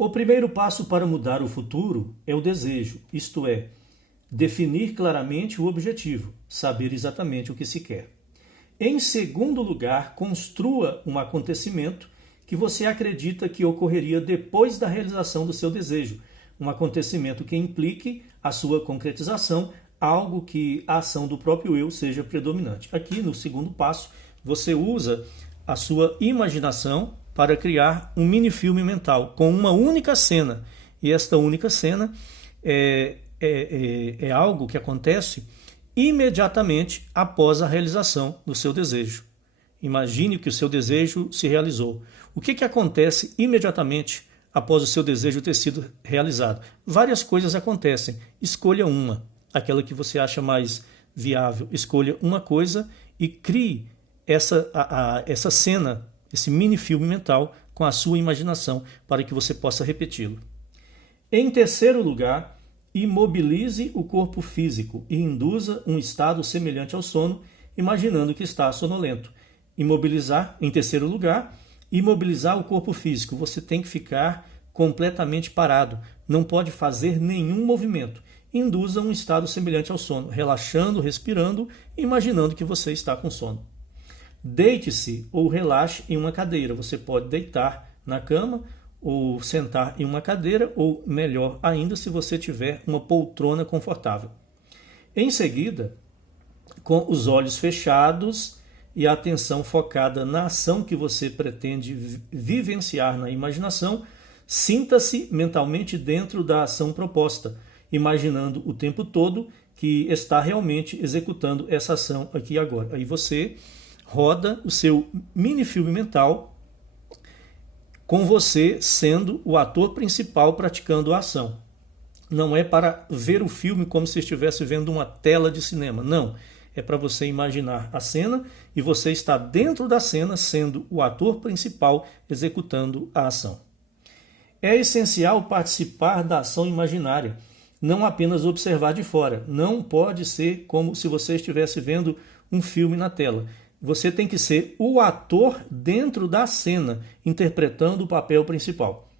O primeiro passo para mudar o futuro é o desejo, isto é, definir claramente o objetivo, saber exatamente o que se quer. Em segundo lugar, construa um acontecimento que você acredita que ocorreria depois da realização do seu desejo, um acontecimento que implique a sua concretização, algo que a ação do próprio eu seja predominante. Aqui, no segundo passo, você usa a sua imaginação para criar um mini-filme mental com uma única cena. E esta única cena é algo que acontece imediatamente após a realização do seu desejo. Imagine que o seu desejo se realizou. O que acontece imediatamente após o seu desejo ter sido realizado? Várias coisas acontecem. Escolha uma, aquela que você acha mais viável. Escolha uma coisa e crie essa cena, esse mini-filme mental com a sua imaginação para que você possa repeti-lo. Em terceiro lugar, imobilize o corpo físico e induza um estado semelhante ao sono, imaginando que está sonolento. Imobilizar, em terceiro lugar, imobilizar o corpo físico. Você tem que ficar completamente parado, não pode fazer nenhum movimento. Induza um estado semelhante ao sono, relaxando, respirando, imaginando que você está com sono. Deite-se ou relaxe em uma cadeira. Você pode deitar na cama ou sentar em uma cadeira, ou melhor ainda, se você tiver uma poltrona confortável. Em seguida, com os olhos fechados e a atenção focada na ação que você pretende vivenciar na imaginação, sinta-se mentalmente dentro da ação proposta, imaginando o tempo todo que está realmente executando essa ação aqui e agora. Aí você roda o seu mini-filme mental com você sendo o ator principal praticando a ação. Não é para ver o filme como se estivesse vendo uma tela de cinema, não. É para você imaginar a cena e você está dentro da cena sendo o ator principal executando a ação. É essencial participar da ação imaginária, não apenas observar de fora. Não pode ser como se você estivesse vendo um filme na tela. Você tem que ser o ator dentro da cena, interpretando o papel principal.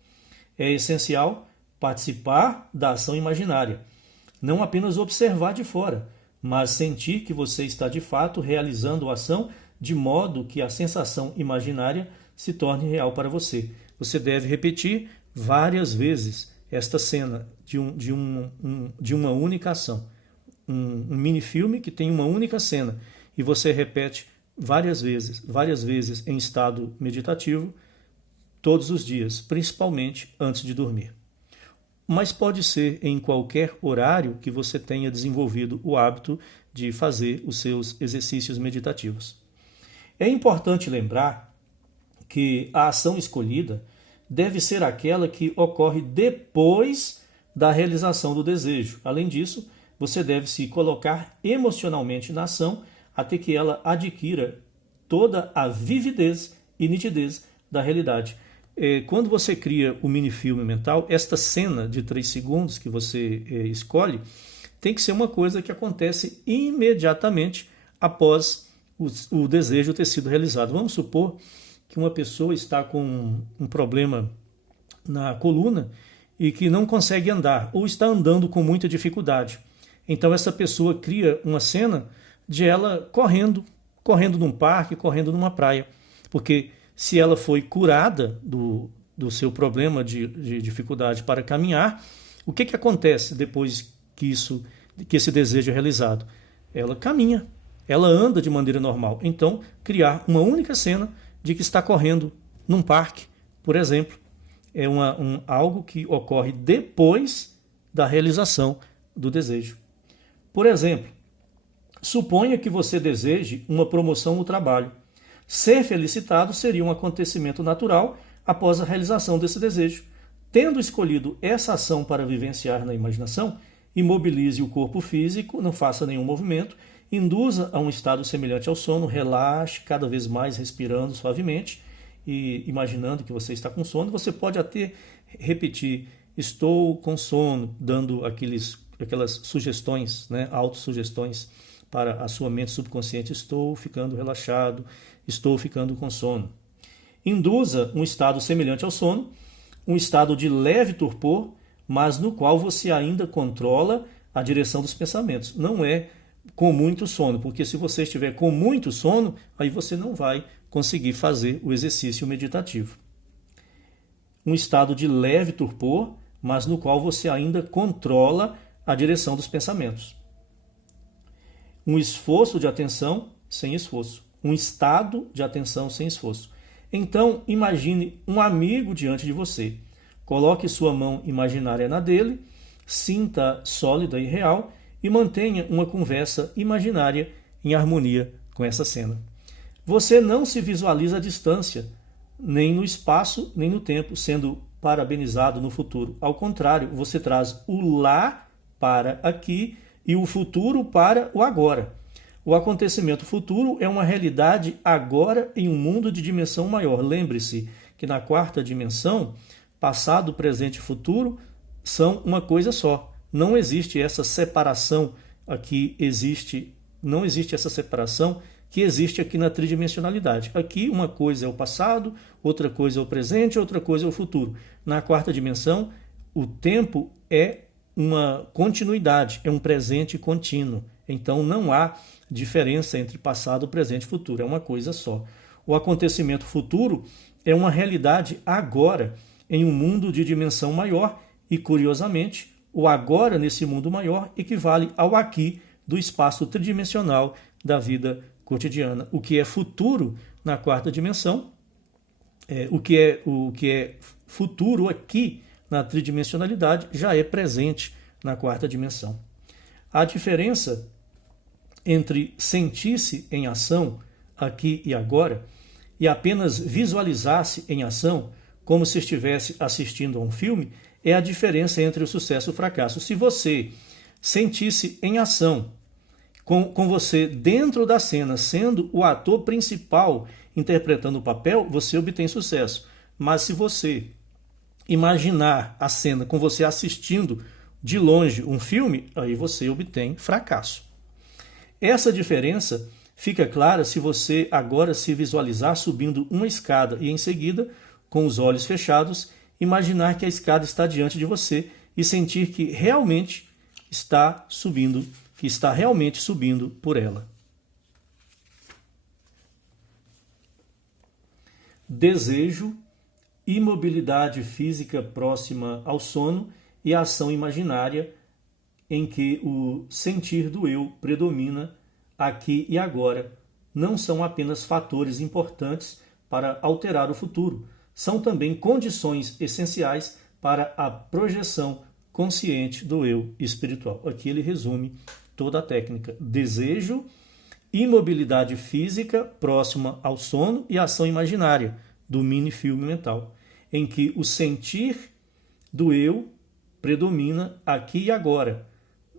É essencial participar da ação imaginária, não apenas observar de fora, mas sentir que você está de fato realizando a ação de modo que a sensação imaginária se torne real para você. Você deve repetir várias vezes esta cena de uma única ação. Um mini-filme que tem uma única cena e você repete várias vezes em estado meditativo, todos os dias, principalmente antes de dormir. Mas pode ser em qualquer horário que você tenha desenvolvido o hábito de fazer os seus exercícios meditativos. É importante lembrar que a ação escolhida deve ser aquela que ocorre depois da realização do desejo. Além disso, você deve se colocar emocionalmente na ação até que ela adquira toda a vividez e nitidez da realidade. Quando você cria o mini-filme mental, esta cena de 3 segundos que você escolhe tem que ser uma coisa que acontece imediatamente após o desejo ter sido realizado. Vamos supor que uma pessoa está com um problema na coluna e que não consegue andar, ou está andando com muita dificuldade. Então essa pessoa cria uma cena de ela correndo num parque, correndo numa praia. Porque se ela foi curada do seu problema de dificuldade para caminhar, o que acontece depois que esse desejo é realizado? Ela caminha, ela anda de maneira normal. Então, criar uma única cena de que está correndo num parque, por exemplo, é algo que ocorre depois da realização do desejo. Por exemplo, suponha que você deseje uma promoção no trabalho. Ser felicitado seria um acontecimento natural após a realização desse desejo. Tendo escolhido essa ação para vivenciar na imaginação, imobilize o corpo físico, não faça nenhum movimento, induza a um estado semelhante ao sono, relaxe cada vez mais respirando suavemente e imaginando que você está com sono. Você pode até repetir, estou com sono, dando aquelas sugestões, autossugestões para a sua mente subconsciente, estou ficando relaxado, estou ficando com sono. Induza um estado semelhante ao sono, um estado de leve torpor, mas no qual você ainda controla a direção dos pensamentos. Não é com muito sono, porque se você estiver com muito sono, aí você não vai conseguir fazer o exercício meditativo. Um estado de leve torpor, mas no qual você ainda controla a direção dos pensamentos. Um esforço de atenção sem esforço. Um estado de atenção sem esforço. Então, imagine um amigo diante de você. Coloque sua mão imaginária na dele, sinta sólida e real e mantenha uma conversa imaginária em harmonia com essa cena. Você não se visualiza à distância, nem no espaço, nem no tempo, sendo parabenizado no futuro. Ao contrário, você traz o lá para aqui e o futuro para o agora. O acontecimento futuro é uma realidade agora em um mundo de dimensão maior. Lembre-se que na quarta dimensão, passado, presente e futuro são uma coisa só. Não existe essa separação aqui, não existe essa separação que existe aqui na tridimensionalidade. Aqui uma coisa é o passado, outra coisa é o presente, outra coisa é o futuro. Na quarta dimensão, o tempo é uma continuidade, é um presente contínuo. Então não há diferença entre passado, presente e futuro, é uma coisa só. O acontecimento futuro é uma realidade agora, em um mundo de dimensão maior e, curiosamente, o agora nesse mundo maior equivale ao aqui do espaço tridimensional da vida cotidiana. O que é futuro na quarta dimensão, o que é futuro aqui na tridimensionalidade já é presente na quarta dimensão. A diferença entre sentir-se em ação aqui e agora e apenas visualizar-se em ação, como se estivesse assistindo a um filme, é a diferença entre o sucesso e o fracasso. Se você sentir-se em ação, com você dentro da cena, sendo o ator principal interpretando o papel, você obtém sucesso. Mas se você imaginar a cena com você assistindo de longe um filme, aí você obtém fracasso. Essa diferença fica clara se você agora se visualizar subindo uma escada e em seguida, com os olhos fechados, imaginar que a escada está diante de você e sentir que realmente está subindo, que está realmente subindo por ela. Desejo, imobilidade física próxima ao sono e a ação imaginária em que o sentir do eu predomina aqui e agora não são apenas fatores importantes para alterar o futuro, são também condições essenciais para a projeção consciente do eu espiritual. Aqui ele resume toda a técnica. Desejo, imobilidade física próxima ao sono e ação imaginária do mini-filme mental, em que o sentir do eu predomina aqui e agora.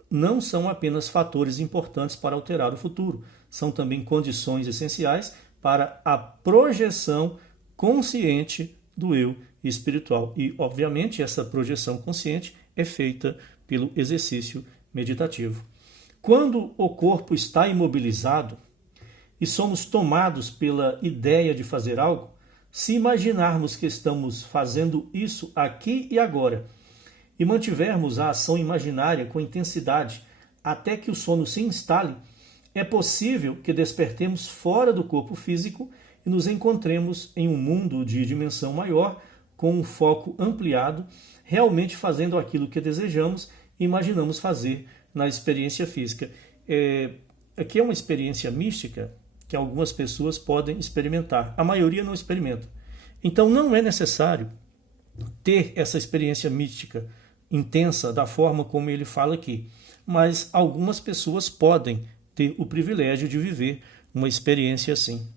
Não são apenas fatores importantes para alterar o futuro, são também condições essenciais para a projeção consciente do eu espiritual. E, obviamente, essa projeção consciente é feita pelo exercício meditativo. Quando o corpo está imobilizado e somos tomados pela ideia de fazer algo, se imaginarmos que estamos fazendo isso aqui e agora e mantivermos a ação imaginária com intensidade até que o sono se instale, é possível que despertemos fora do corpo físico e nos encontremos em um mundo de dimensão maior, com um foco ampliado, realmente fazendo aquilo que desejamos e imaginamos fazer na experiência física. Aqui é uma experiência mística que algumas pessoas podem experimentar. A maioria não experimenta. Então não é necessário ter essa experiência mística intensa da forma como ele fala aqui. Mas algumas pessoas podem ter o privilégio de viver uma experiência assim.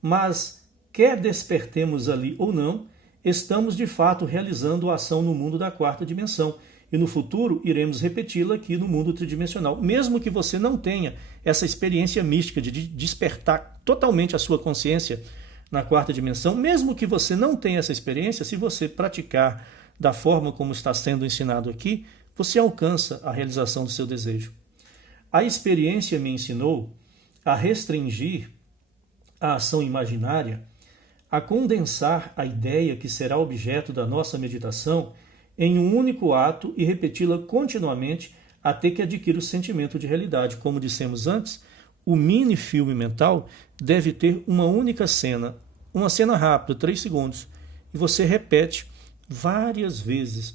Mas, quer despertemos ali ou não, estamos de fato realizando a ação no mundo da quarta dimensão. E no futuro iremos repeti-la aqui no mundo tridimensional. Mesmo que você não tenha essa experiência mística de despertar totalmente a sua consciência na quarta dimensão, mesmo que você não tenha essa experiência, se você praticar da forma como está sendo ensinado aqui, você alcança a realização do seu desejo. A experiência me ensinou a restringir a ação imaginária a condensar a ideia que será objeto da nossa meditação em um único ato e repeti-la continuamente até que adquira o sentimento de realidade. Como dissemos antes, o mini filme mental deve ter uma única cena, uma cena rápida, 3 segundos, e você repete várias vezes,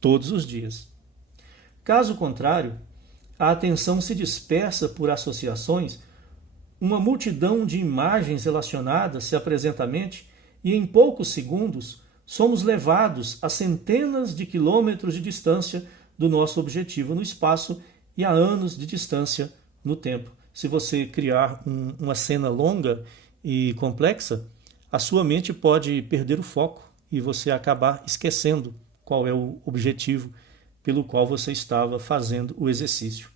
todos os dias. Caso contrário, a atenção se dispersa por associações, uma multidão de imagens relacionadas se apresenta à mente e em poucos segundos somos levados a centenas de quilômetros de distância do nosso objetivo no espaço e a anos de distância no tempo. Se você criar uma cena longa e complexa, a sua mente pode perder o foco e você acabar esquecendo qual é o objetivo pelo qual você estava fazendo o exercício.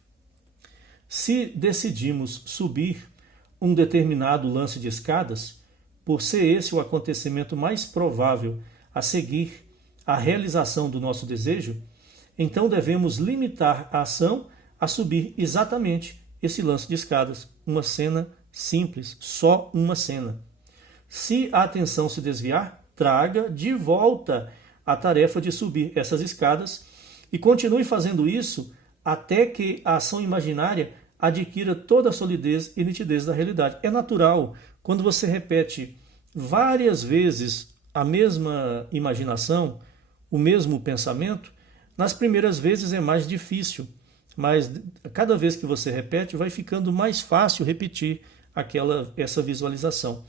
Se decidimos subir um determinado lance de escadas, por ser esse o acontecimento mais provável a seguir a realização do nosso desejo, então devemos limitar a ação a subir exatamente esse lance de escadas, uma cena simples, só uma cena. Se a atenção se desviar, traga de volta a tarefa de subir essas escadas e continue fazendo isso até que a ação imaginária adquira toda a solidez e nitidez da realidade. É natural, quando você repete várias vezes a mesma imaginação, o mesmo pensamento, nas primeiras vezes é mais difícil, mas cada vez que você repete, vai ficando mais fácil repetir essa visualização.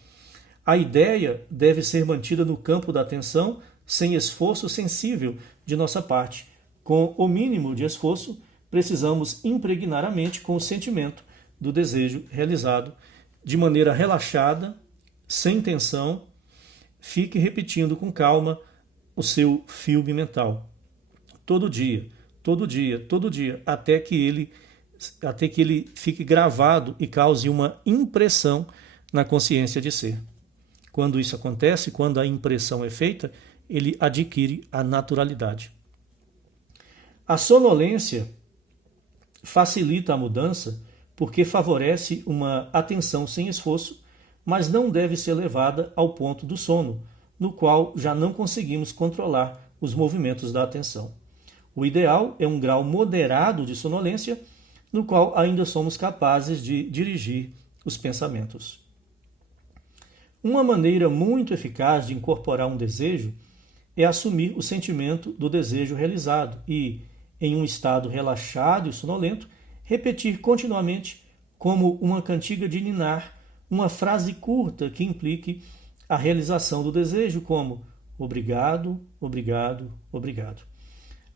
A ideia deve ser mantida no campo da atenção, sem esforço sensível de nossa parte. Com o mínimo de esforço, precisamos impregnar a mente com o sentimento do desejo realizado de maneira relaxada, sem tensão. Fique repetindo com calma o seu filme mental. Todo dia, até que ele fique gravado e cause uma impressão na consciência de ser. Quando isso acontece, quando a impressão é feita, ele adquire a naturalidade. A sonolência facilita a mudança porque favorece uma atenção sem esforço, mas não deve ser levada ao ponto do sono, no qual já não conseguimos controlar os movimentos da atenção. O ideal é um grau moderado de sonolência, no qual ainda somos capazes de dirigir os pensamentos. Uma maneira muito eficaz de incorporar um desejo é assumir o sentimento do desejo realizado e, em um estado relaxado e sonolento, repetir continuamente, como uma cantiga de ninar, uma frase curta que implique a realização do desejo, como obrigado, obrigado, obrigado,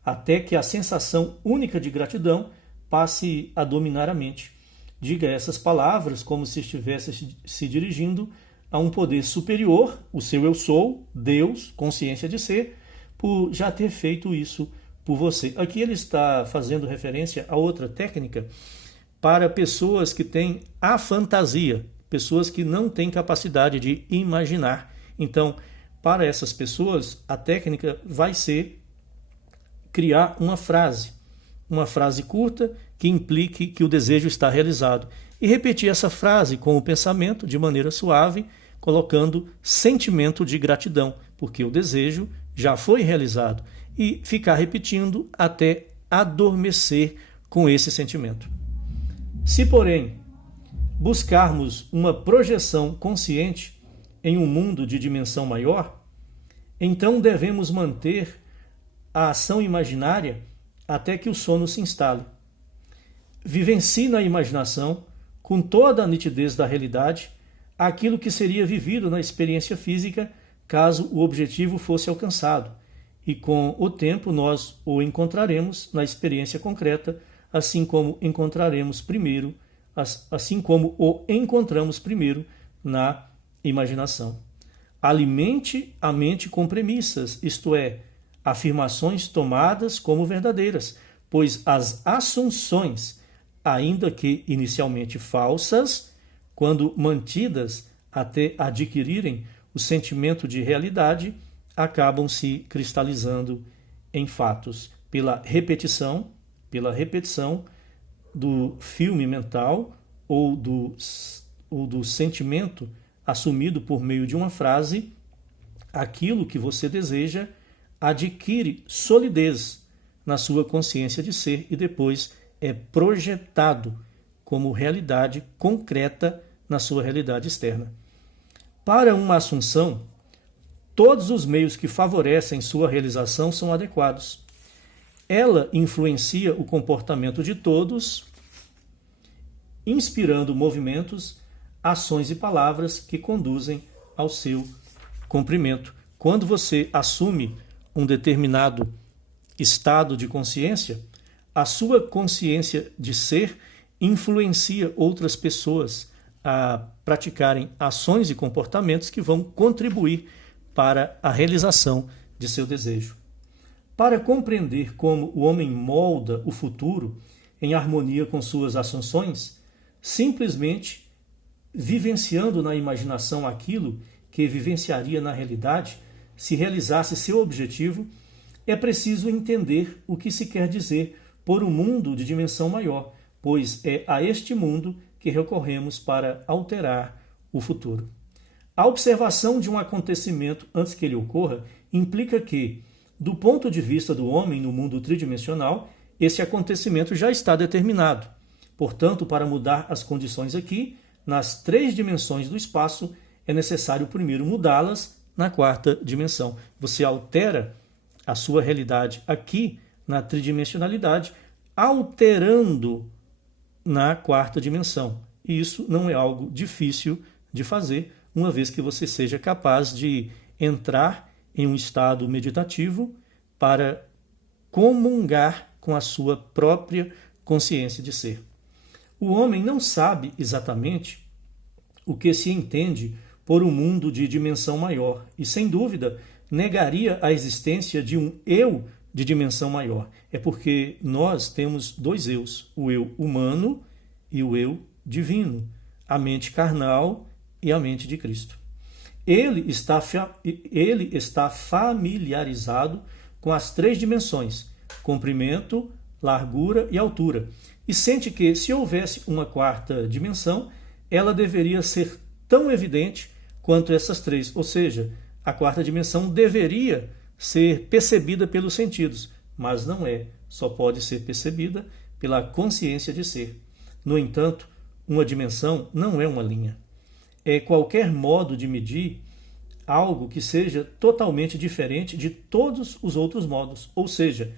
até que a sensação única de gratidão passe a dominar a mente. Diga essas palavras como se estivesse se dirigindo a um poder superior, o seu eu sou, Deus, consciência de ser, por já ter feito isso por você. Aqui ele está fazendo referência a outra técnica para pessoas que têm afantasia, pessoas que não têm capacidade de imaginar. Então, para essas pessoas, a técnica vai ser criar uma frase curta que implique que o desejo está realizado e repetir essa frase com o pensamento de maneira suave, colocando sentimento de gratidão, porque o desejo já foi realizado, e ficar repetindo até adormecer com esse sentimento. Se, porém, buscarmos uma projeção consciente em um mundo de dimensão maior, então devemos manter a ação imaginária até que o sono se instale. Vivencie na imaginação, com toda a nitidez da realidade, aquilo que seria vivido na experiência física caso o objetivo fosse alcançado, e com o tempo nós o encontraremos na experiência concreta, assim como o encontramos primeiro na imaginação. Alimente a mente com premissas, isto é, afirmações tomadas como verdadeiras, pois as assunções, ainda que inicialmente falsas, quando mantidas até adquirirem o sentimento de realidade, acabam se cristalizando em fatos pela repetição do filme mental ou do sentimento assumido por meio de uma frase, aquilo que você deseja adquire solidez na sua consciência de ser e depois é projetado como realidade concreta na sua realidade externa. Para uma assunção, todos os meios que favorecem sua realização são adequados. Ela influencia o comportamento de todos, inspirando movimentos, ações e palavras que conduzem ao seu cumprimento. Quando você assume um determinado estado de consciência, a sua consciência de ser influencia outras pessoas a praticarem ações e comportamentos que vão contribuir para a realização de seu desejo. Para compreender como o homem molda o futuro em harmonia com suas assunções, simplesmente vivenciando na imaginação aquilo que vivenciaria na realidade se realizasse seu objetivo, é preciso entender o que se quer dizer por um mundo de dimensão maior, pois é a este mundo que recorremos para alterar o futuro. A observação de um acontecimento antes que ele ocorra implica que, do ponto de vista do homem no mundo tridimensional, esse acontecimento já está determinado. Portanto, para mudar as condições aqui, nas 3 dimensões do espaço, é necessário primeiro mudá-las na 4ª dimensão. Você altera a sua realidade aqui na tridimensionalidade, alterando na 4ª dimensão. E isso não é algo difícil de fazer, uma vez que você seja capaz de entrar em um estado meditativo para comungar com a sua própria consciência de ser. O homem não sabe exatamente o que se entende por um mundo de dimensão maior e, sem dúvida, negaria a existência de um eu de dimensão maior. É porque nós temos 2 eus, o eu humano e o eu divino, a mente carnal e a mente de Cristo. Ele está familiarizado com as 3 dimensões, comprimento, largura e altura, e sente que, se houvesse uma 4ª dimensão, ela deveria ser tão evidente quanto essas 3, ou seja, a 4ª dimensão deveria ser percebida pelos sentidos, mas não é, só pode ser percebida pela consciência de ser. No entanto, uma dimensão não é uma linha. É qualquer modo de medir algo que seja totalmente diferente de todos os outros modos. Ou seja,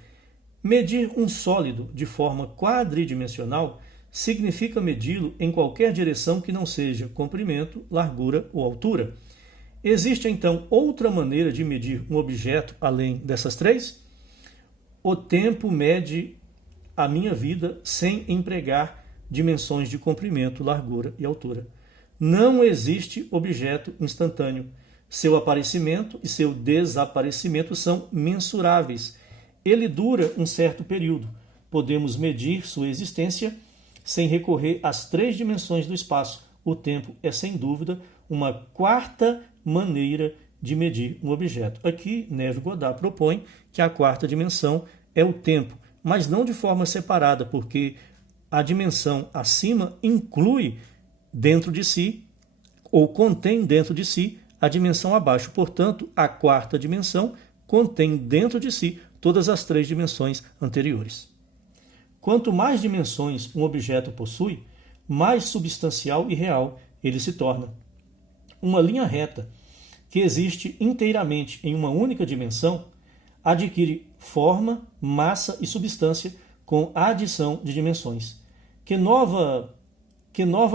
medir um sólido de forma quadridimensional significa medi-lo em qualquer direção que não seja comprimento, largura ou altura. Existe, então, outra maneira de medir um objeto além dessas 3? O tempo mede a minha vida sem empregar dimensões de comprimento, largura e altura. Não existe objeto instantâneo. Seu aparecimento e seu desaparecimento são mensuráveis. Ele dura um certo período. Podemos medir sua existência sem recorrer às 3 dimensões do espaço. O tempo é, sem dúvida, uma 4ª maneira de medir um objeto. Aqui, Neville-Goddard propõe que a 4ª dimensão é o tempo, mas não de forma separada, porque a dimensão acima inclui dentro de si, ou contém dentro de si, a dimensão abaixo. Portanto, a 4ª dimensão contém dentro de si todas as 3 dimensões anteriores. Quanto mais dimensões um objeto possui, mais substancial e real ele se torna. Uma linha reta, que existe inteiramente em uma única dimensão, adquire forma, massa e substância com a adição de dimensões. Que nova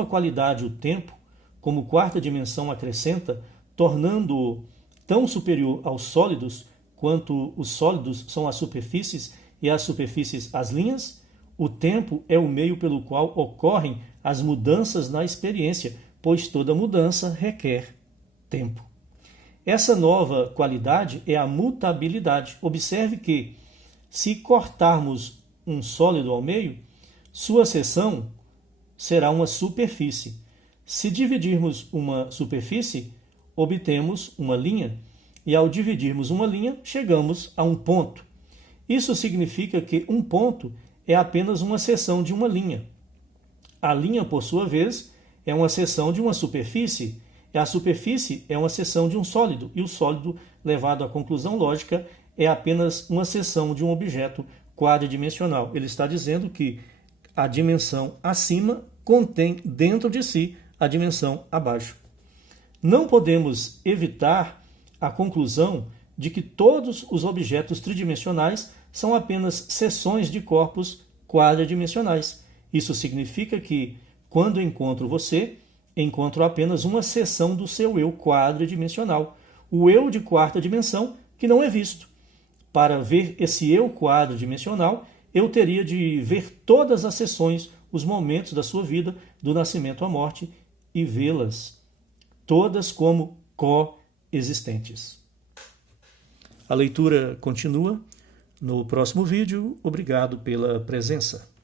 qualidade o tempo, como 4ª dimensão, acrescenta, tornando-o tão superior aos sólidos quanto os sólidos são as superfícies e as superfícies as linhas? O tempo é o meio pelo qual ocorrem as mudanças na experiência, pois toda mudança requer tempo. Essa nova qualidade é a mutabilidade. Observe que, se cortarmos um sólido ao meio, sua seção será uma superfície. Se dividirmos uma superfície, obtemos uma linha, e ao dividirmos uma linha, chegamos a um ponto. Isso significa que um ponto é apenas uma seção de uma linha. A linha, por sua vez, é uma seção de uma superfície. A superfície é uma seção de um sólido, e o sólido, levado à conclusão lógica, é apenas uma seção de um objeto quadridimensional. Ele está dizendo que a dimensão acima contém dentro de si a dimensão abaixo. Não podemos evitar a conclusão de que todos os objetos tridimensionais são apenas seções de corpos quadridimensionais. Isso significa que, quando encontro você, encontro apenas uma seção do seu eu quadridimensional, o eu de quarta dimensão que não é visto. Para ver esse eu quadridimensional, eu teria de ver todas as seções, os momentos da sua vida, do nascimento à morte, e vê-las todas como coexistentes. A leitura continua no próximo vídeo. Obrigado pela presença.